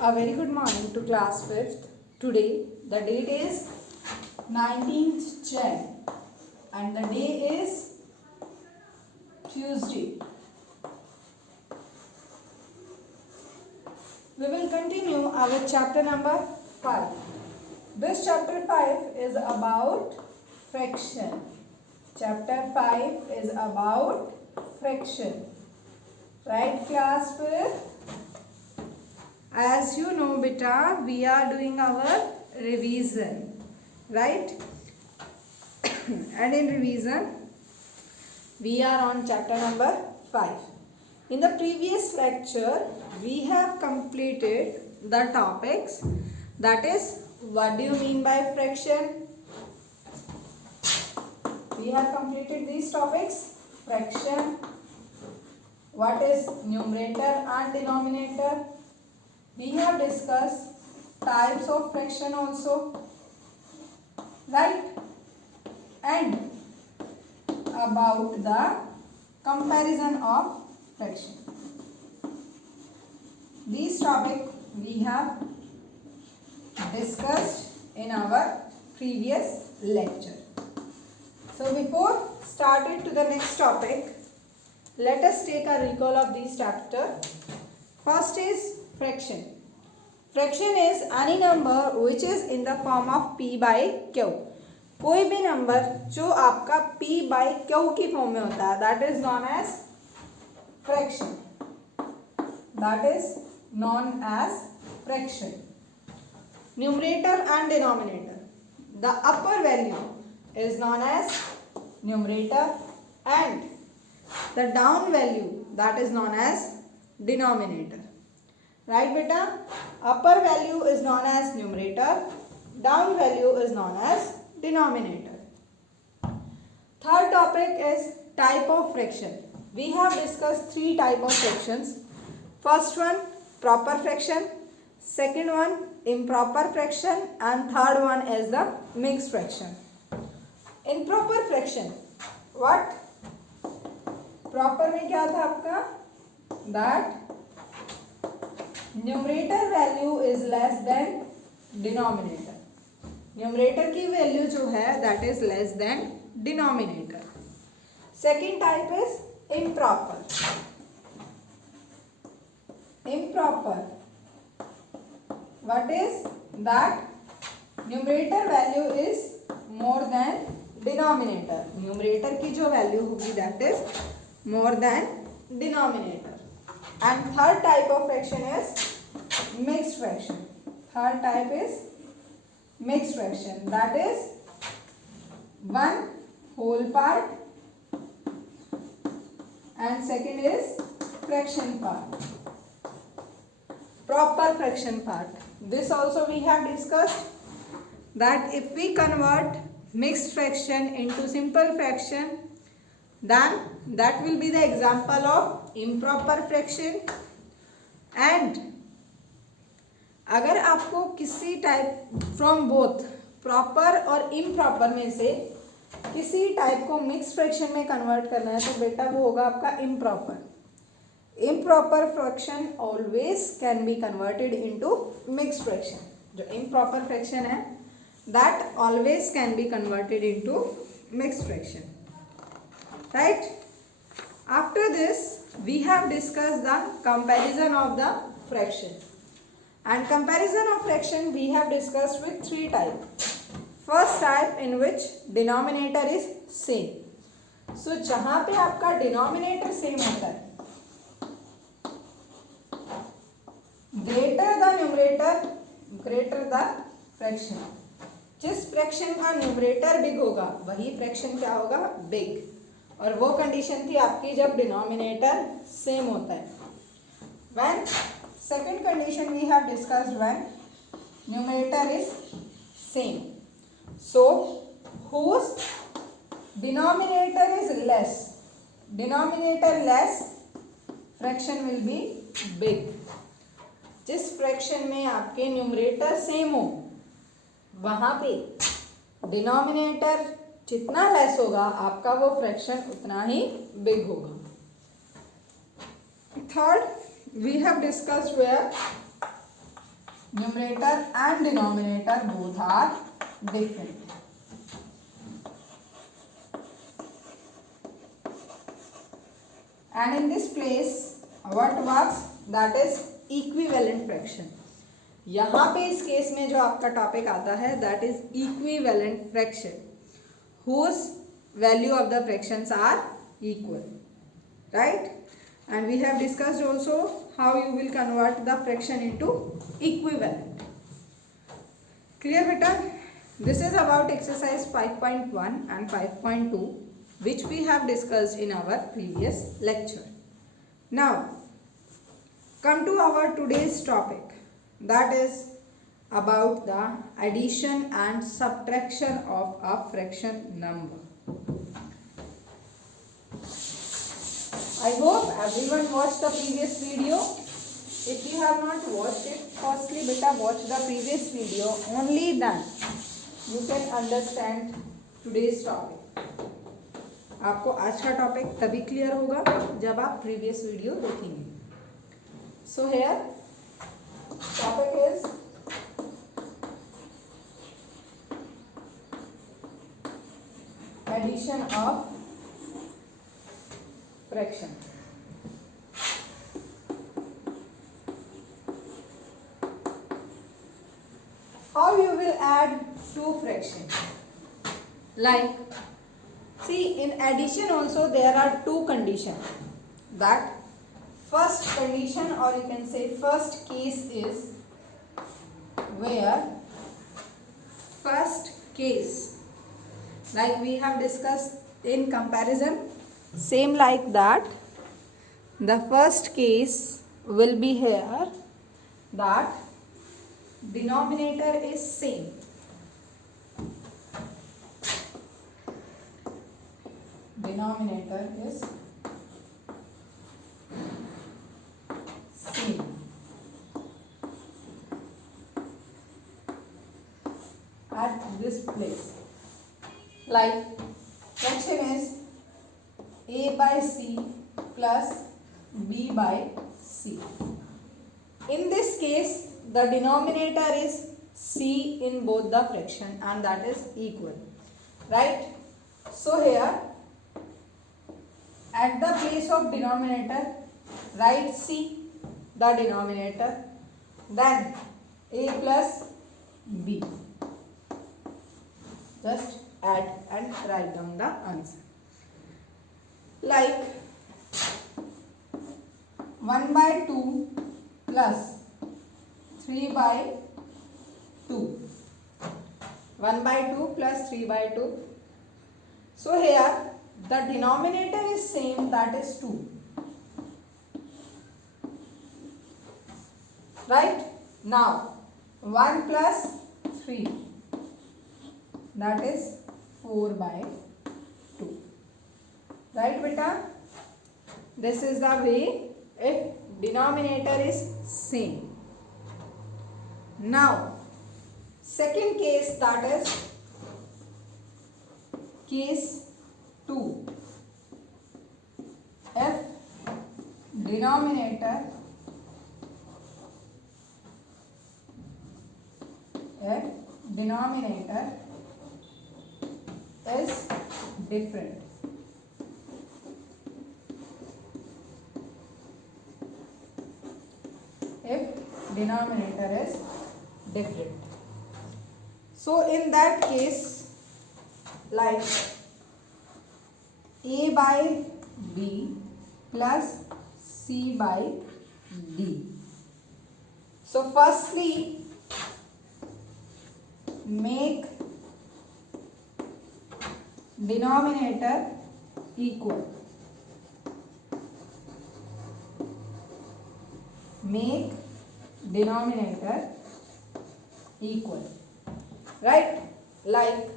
A very good morning to class 5th. Today the date is 19th Jan and the day is Tuesday. We will continue our chapter number 5. This chapter 5 is about fraction. Chapter 5 is about fraction. Right, class 5th? As you know, beta, we are doing our revision, right? And in revision, we are on chapter number 5. In the previous lecture, we have completed the topics. That is, what do you mean by fraction? We have completed these topics. Fraction. What is numerator and denominator? We have discussed types of fraction also, right? And about the comparison of fraction. These topics we have discussed in our previous lecture. So before starting to the next topic, let us take a recall of these chapters. First is fraction. Fraction is any number which is in the form of p by q. कोई भी number जो आपका p by q की form में होता है, that is known as fraction. That is known as fraction. Numerator and denominator. The upper value is known as numerator and the down value, that is known as denominator. Right, beta? Upper value is known as numerator, down value is known as denominator. Third topic is type of fraction. We have discussed three types of fractions. First one, proper fraction. Second one, improper fraction. And third one is the mixed fraction. Improper fraction. What? Proper में क्या था आपका? That numerator value is less than denominator. Numerator की value जो है that is less than denominator. Second type is improper. Improper what is that numerator value is more than denominator. Numerator की जो value होगी that is more than denominator. And third type of fraction is mixed fraction. Third type is mixed fraction. That is one whole part and second is fraction part. Proper fraction part. This also we have discussed that if we convert mixed fraction into simple fraction, then that will be the example of improper fraction. And अगर आपको किसी type from both proper और improper में से किसी type को mix fraction में convert करना है तो बेटा वो होगा आपका improper. Improper fraction always can be converted into mix fraction. जो इम्प्रॉपर फ्रैक्शन है that always can be converted into mix fraction. Right? After this, we have discussed the comparison of the fraction. And comparison of fraction we have discussed with three types. First type in which denominator is same. So जहाँ पे आपका denominator same होता है, greater the numerator, greater the fraction. जिस fraction का numerator big होगा वही fraction क्या होगा? big. और वो कंडीशन थी आपकी जब डिनोमिनेटर सेम होता है. When second condition we have discussed when numerator is same. So whose denominator is less, denominator less, fraction will be big. जिस फ्रैक्शन में आपके न्यूमरेटर सेम हो वहां पे डिनोमिनेटर जितना लेस होगा आपका वो फ्रैक्शन उतना ही बिग होगा. Third, we have discussed where numerator and denominator both are different. And in this place what works, that is equivalent fraction. यहाँ पे इस केस में जो आपका टॉपिक आता है that is equivalent fraction whose value of the fractions are equal, right? And we have discussed also how you will convert the fraction into equivalent. Clear beta? This is about exercise 5.1 and 5.2 which we have discussed in our previous lecture. Now come to our today's topic, that is about the addition and subtraction of a fraction number. I hope everyone watched the previous video. If you have not watched it, firstly beta watch the previous video, only then you can understand today's topic. आपको आज का topic तभी clear होगा जब आप previous video देखेंगे. So here topic is addition of fraction. How you will add two fractions? Like, see, in addition also there are two conditions. That first condition, or you can say first case, is where first case, like we have discussed in comparison, same like that, the first case will be here that denominator is same. Denominator is same. At this place, like fraction is a by c plus b by c. In this case, the denominator is c in both the fraction and that is equal, right? So here at the place of denominator write c, the denominator, then a plus b. Just add and write down the answer. Like 1 by 2 plus 3 by 2. 1 by 2 plus 3 by 2. So here the denominator is same, that is 2. Right? Now 1 plus 3, that is 4 by 2. Right beta? This is the way if denominator is same. Now second case, that is case 2. If denominator is different. If denominator is different. So in that case, like a by b plus c by d. So firstly make denominator equal. Make denominator equal, right? Like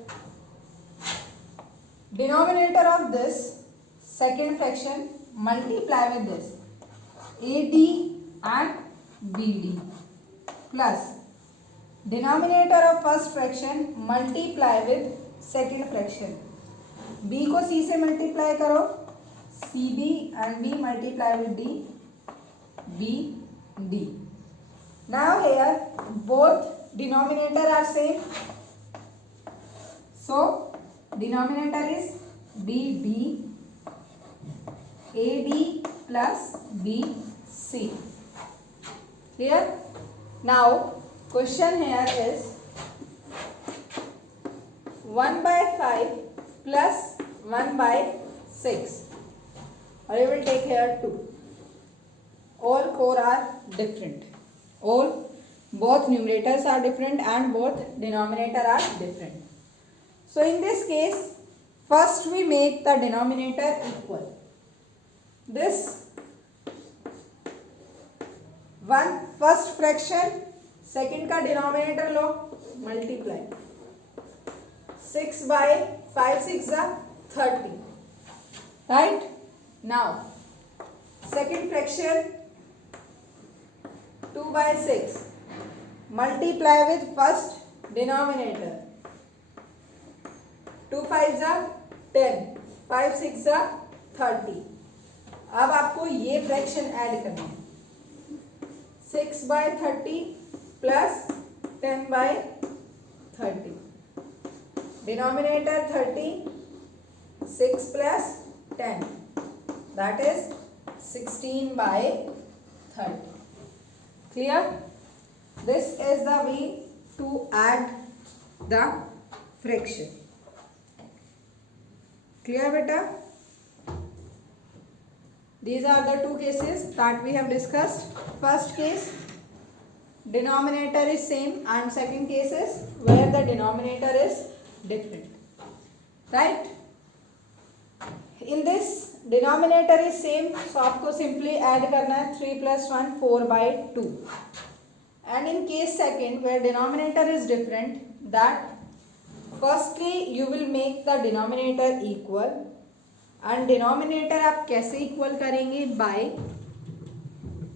denominator of this second fraction multiply with this AD and BD plus denominator of first fraction multiply with second fraction. B को C से multiply करो, CB and B multiply with D, BD. Now here both denominator are same. So denominator is BB AB plus BC. Clear? Now question here is 1 by 5 plus 1 by 6. Or you will take here 2. All 4 are different. Both numerators are different and both denominator are different. So in this case, first we make the denominator equal. This one first fraction, second का denominator low, multiply. 6 by 5 6 are 30. Right? Now, second fraction 2 by 6. Multiply with first denominator. 2 5 are 10. 5 6 are 30. अब आपको ये fraction add करना है. 6 by 30 plus 10 by 30. Denominator 30. 6 plus 10. That is 16 by 30. Clear? This is the way to add the fraction. Clear beta? These are the two cases that we have discussed. First case, denominator is same, and second case is where the denominator is different. Right? In this denominator is same, so आपको simply add करना है 3 plus 1 4 by 2. And in case second where denominator is different, that firstly you will make the denominator equal. And denominator आप कैसे equal करेंगे? By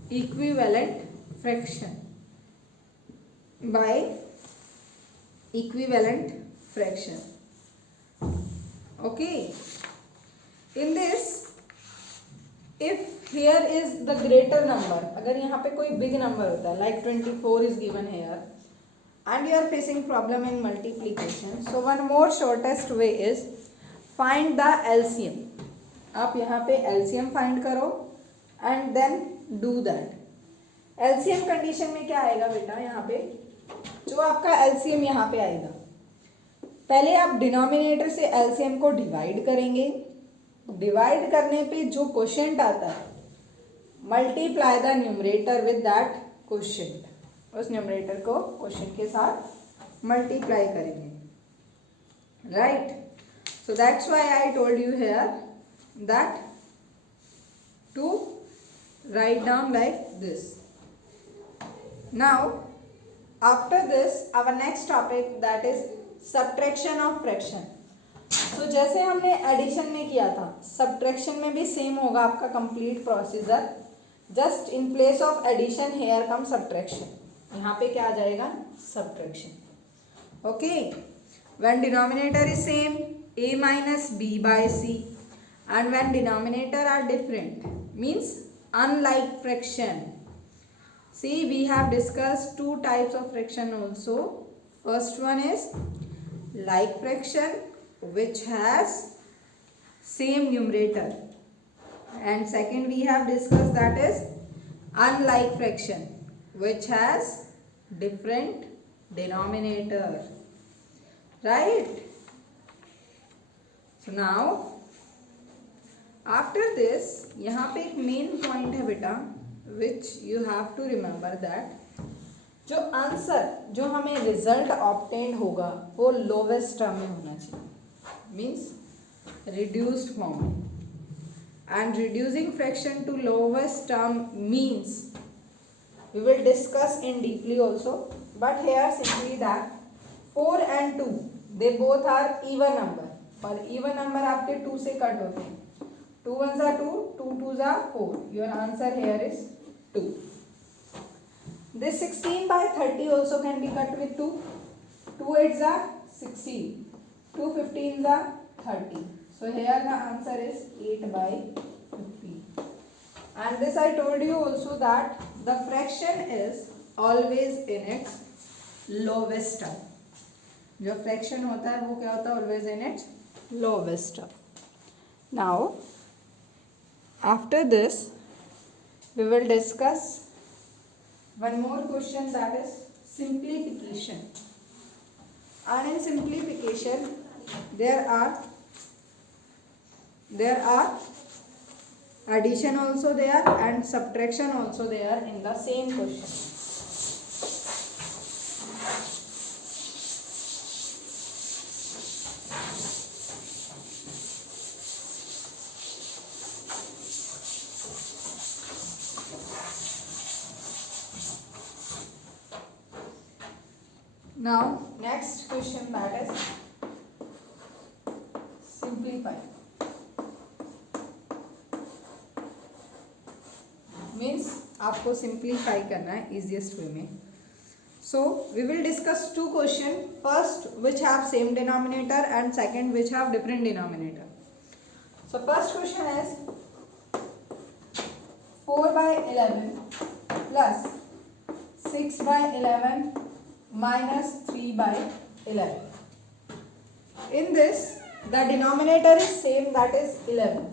equivalent fraction. By equivalent fraction. Okay. In this, if here is the greater number, अगर यहाँ पे कोई big number होता है, like 24 is given here, and you are facing problem in multiplication, so one more shortest way is find the LCM. आप यहाँ पे LCM find करो and then do that. LCM condition में क्या आएगा बेटा? यहाँ पे जो आपका LCM यहाँ पे आएगा, पहले आप डिनोमिनेटर से LCM को डिवाइड करेंगे. डिवाइड करने पे जो क्वोशिएंट आता है, multiply the numerator with that quotient. उस न्यूमरेटर को क्वोशिएंट के साथ मल्टीप्लाई करेंगे. Right? So that's why I told you here that to write down like this. Now after this our next topic that is subtraction of fraction. तो जैसे हमने addition में किया था, सब्ट्रैक्शन में भी सेम होगा आपका complete procedure. Just in place of addition here come subtraction. यहाँ पे क्या आ जाएगा? Subtraction. Okay. When denominator is same, a minus b by c, and when denominator are different means unlike fraction. See, we have discussed two types of fraction also. First one is like fraction, which has same numerator, and second we have discussed that is unlike fraction, which has different denominator. Right? So now after this, यहाँ पे एक main point है बेटा, which you have to remember that जो answer, जो हमें result obtain होगा वो लोवेस्ट टर्म में होना चाहिए, मीन्स रिड्यूस्ड फॉर्म में. And reducing fraction to lowest term means we will discuss in deeply also, but here simply that 4 and 2 they both are even number, और even number आपके 2 से cut होते हैं. 2 1s are 2, 2 2s are 4. Your answer here is 2. This 16 by 30 also can be cut with 2. 2 8s are 16. 2 15s are 30. So here the answer is 8 by 15. And this I told you also that the fraction is always in its lowest term. जो fraction होता है वो क्या होता है? Always in its lowest term. Now after this we will discuss one more question, that is simplification. And in simplification there are addition also there and subtraction also there in the same question. Now next question, that is simplify. Means आपको simplify करना है easiest way में. So we will discuss two questions. First which have same denominator and second which have different denominator. So first question is 4 by 11 plus 6 by 11 minus 3 by 11. In this the denominator is same, that is 11.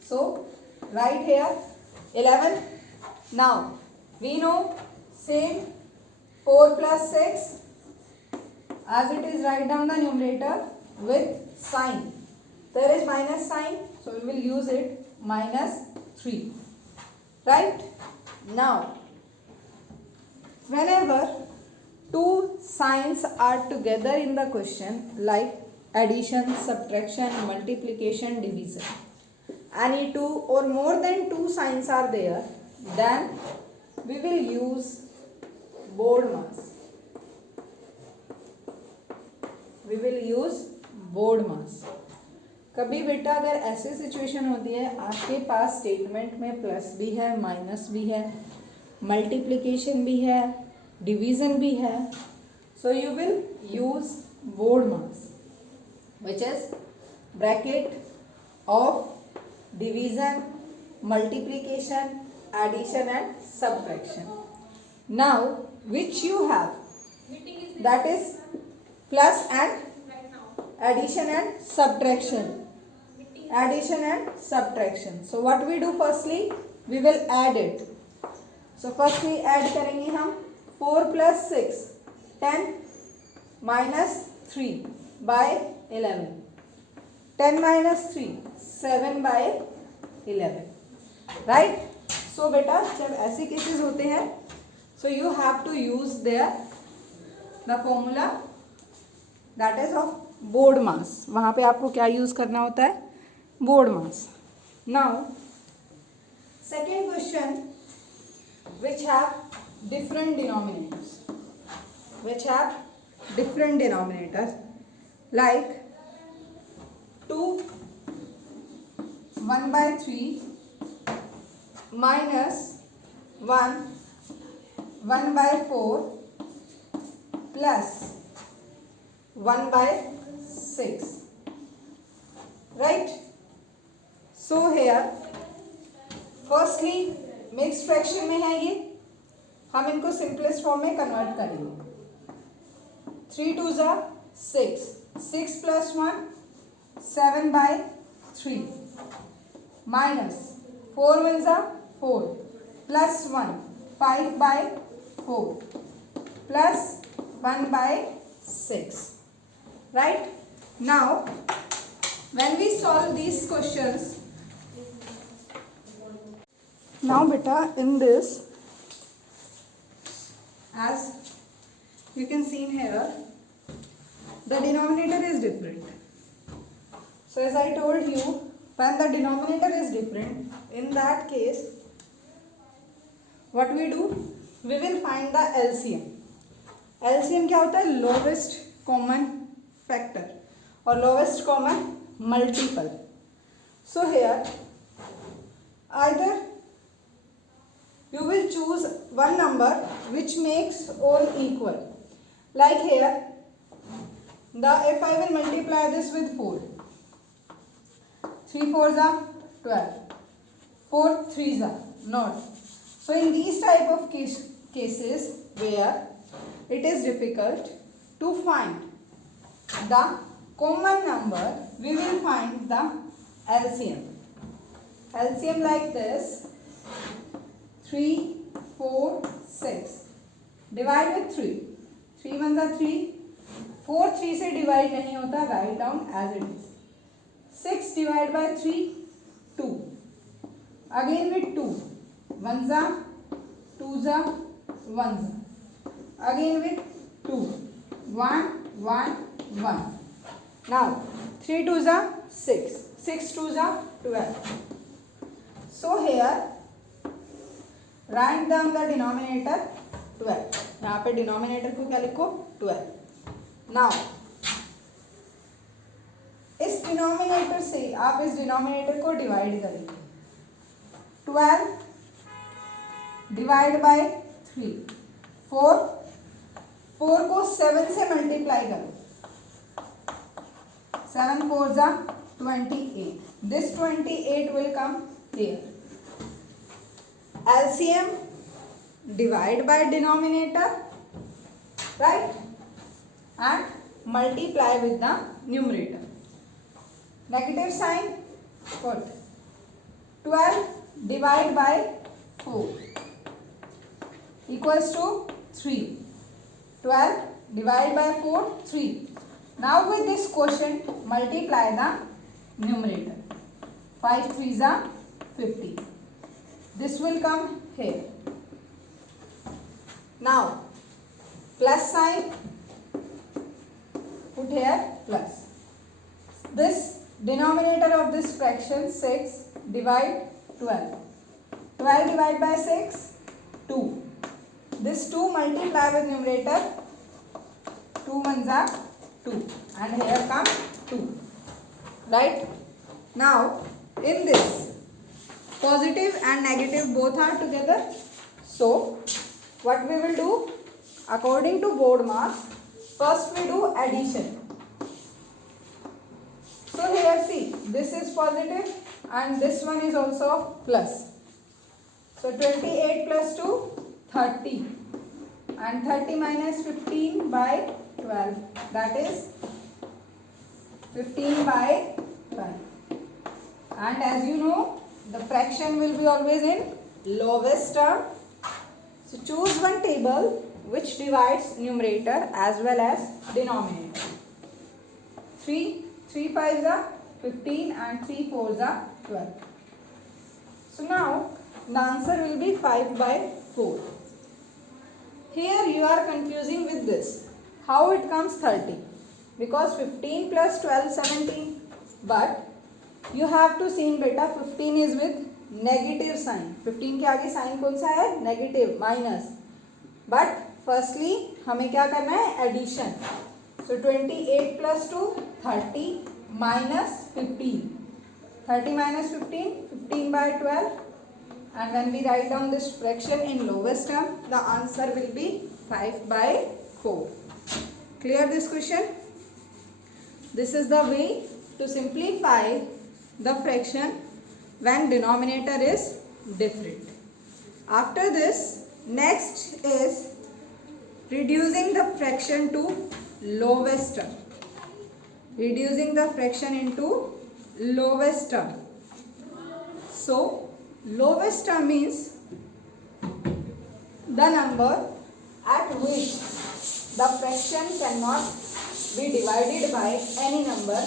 So write here 11. Now we know same 4 plus 6, as it is write down the numerator with sign. There is minus sign, so we will use it minus 3. Right? Now whenever two signs are together in the question, like addition, subtraction, multiplication, division, any two or more than two signs are there, then we will use BODMAS. We will use BODMAS. कभी बेटा अगर ऐसी situation होती है आपके पास statement में plus भी है, माइनस भी है, मल्टीप्लिकेशन भी है, डिवीजन भी है, so you will use BODMAS, which is bracket of division, multiplication, addition and subtraction. Now which you have, that is plus and addition and subtraction. Addition and subtraction. So what we do, firstly we will add it. So first we add करेंगे हम 4 plus 6 10 minus 3 by 11. 10 minus 3 7 by 11. Right? So बेटा जब ऐसे cases होते हैं, so you have to use there the formula that is of BODMAS. वहाँ पे आपको क्या यूज करना होता है? BODMAS. Now second question which have different denominators. Which have different denominators, like 2 1 by 3 minus 1 1 by 4 plus 1 by 6. Right? So here firstly mix fraction में है ये, हम इनको सिंपलेस्ट फॉर्म में कन्वर्ट करेंगे. 3 2 ज़ा 6, 6 plus 1 7 by 3 minus 4 1 ज़ा 4 plus 1 5 by 4 plus 1 by 6. Right? Now when we solve these questions, now beta in this, as you can see in here, the denominator is different. So as I told you, when the denominator is different, in that case what we do, we will find the LCM. LCM क्या होता है? Lowest common factor और lowest common multiple. So here either you will choose one number which makes all equal, like here if I will multiply this with 4, 3 4 are 12, 4 3 are not. So in these type of cases where it is difficult to find the common number, we will find the LCM. LCM like this, 3, 4, 6. Divide with 3. 3 ones are 3. 4 3 से divide नहीं होता, write down as it is. 6 divided by 3, 2. Again with 2. 1s are, 2s are, 1s are. Again with 2. 1, 1, 1. Now 3 2s are 6. 6 2s are 12. So here write down the denominator 12. यहाँ पे denominator को क्या लिखो 12. Now इस denominator से आप इस denominator को divide करेंगे. 12 divide by 3. 4 को 7 से multiply करो. 7 4s are 28. This 28 will come here. LCM divide by denominator, right, and multiply with the numerator. Negative sign, put. 12 divide by 4 equals to 3. 12 divide by 4, 3. Now with this quotient, multiply the numerator. 5 3s are 50. This will come here. Now plus sign, put here plus. This denominator of this fraction 6 divide 12. 12 divided by 6, 2. This 2 multiply with numerator. 2 ones are 2 and here come 2. Right? Now in this, positive and negative both are together. So what we will do, according to board marks, first we do addition. So here see, this is positive and this one is also plus. So 28 plus 2, 30. And 30 minus 15 by 12. That is 15 by 12. And as you know, the fraction will be always in lowest term. So choose one table which divides numerator as well as denominator. 3 5s are 15 and 3 4s are 12. So now the answer will be 5 by 4. Here you are confusing with this. How it comes 30? Because 15 plus 12 17. But you have to see beta 15 is with negative sign. 15 के आगे sign कौन सा है? Negative, minus. But firstly हमें क्या करना है? Addition. So 28 plus 2, 30 minus 15. 30 minus 15, 15 by 12. And when we write down this fraction in lowest term, the answer will be 5 by 4. Clear this question? This is the way to simplify the fraction when denominator is different. After this, next is reducing the fraction to lowest term. Reducing the fraction into lowest term. So, lowest term means the number at which the fraction cannot be divided by any number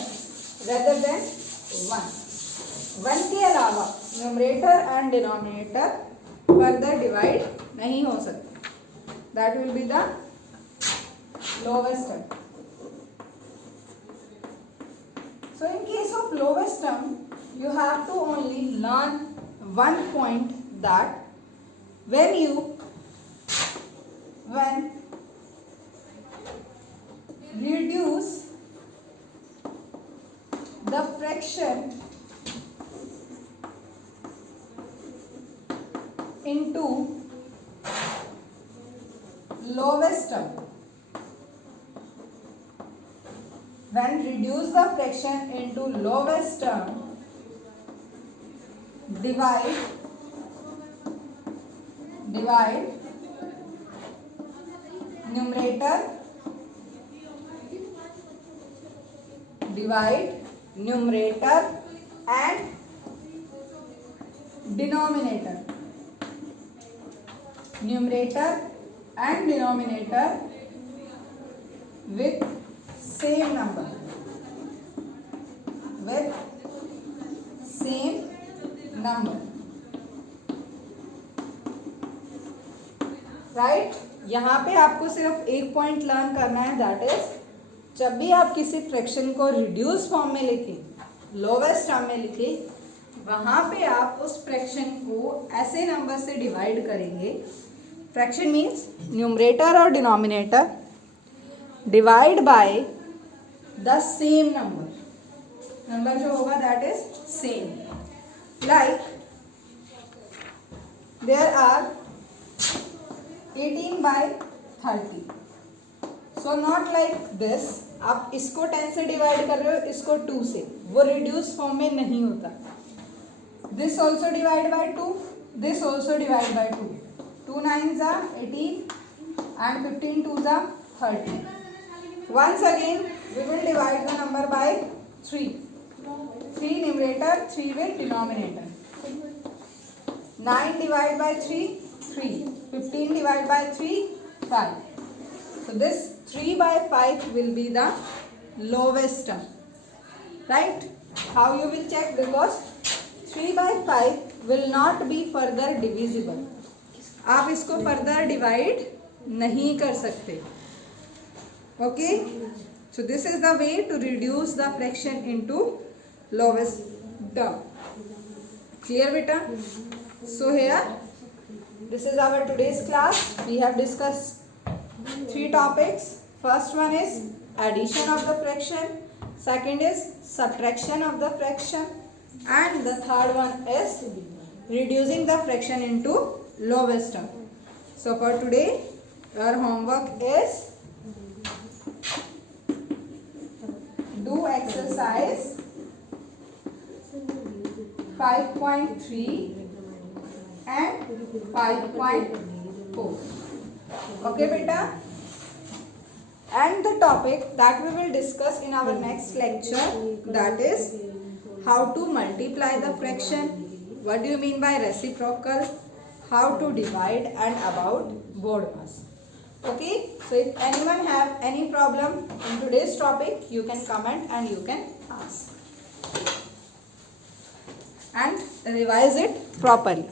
rather than 1. 1 के अलावा numerator and denominator further divide नहीं हो सकते. That will be the lowest term. So in case of lowest term, you have to only learn one point, that when reduce the fraction into lowest term, when reduce the fraction into lowest term, divide numerator, divide numerator and denominator, numerator and denominator with same number, with same number, right. यहाँ पे आपको सिर्फ एक point learn करना है, that is जब भी आप किसी फ्रैक्शन को रिड्यूस फॉर्म में लिखें, लोवेस्ट टर्म में लिखें, वहाँ पे आप उस फ्रैक्शन को ऐसे नंबर से डिवाइड करेंगे। फ्रैक्शन मीन्स न्यूमरेटर और denominator divide by the same number, number जो होगा that is same. Like there are 18/30, so not like this, आप इसको 10 से डिवाइड कर रहे हो, इसको 2 से, वो रिड्यूस फॉर्म में नहीं होता। This also divide by 2, this also divide by 2, 2 9s are 18 and 15 2s are 30. Once again we will divide the number by 3, 3 numerator, 3 with denominator. 9 divided by 3, 3. 15 divided by 3, 5. So this 3/5 will be the lowest term, right? How you will check? Because 3/5 will not be further divisible. आप इसको further divide नहीं कर सकते। Okay, so this is the way to reduce the fraction into lowest term. Clear बेटा? So here this is our today's class. We have discussed 3 topics. First one is addition of the fraction, second is subtraction of the fraction, and the third one is reducing the fraction into lowest term. So for today your homework is do exercise 5.3 and 5.4. Okay beta, and the topic that we will discuss in our next lecture, that is how to multiply the fraction, what do you mean by reciprocal, how to divide, and about board mass. Okay, so if anyone have any problem in today's topic, you can comment and you can ask and revise it properly.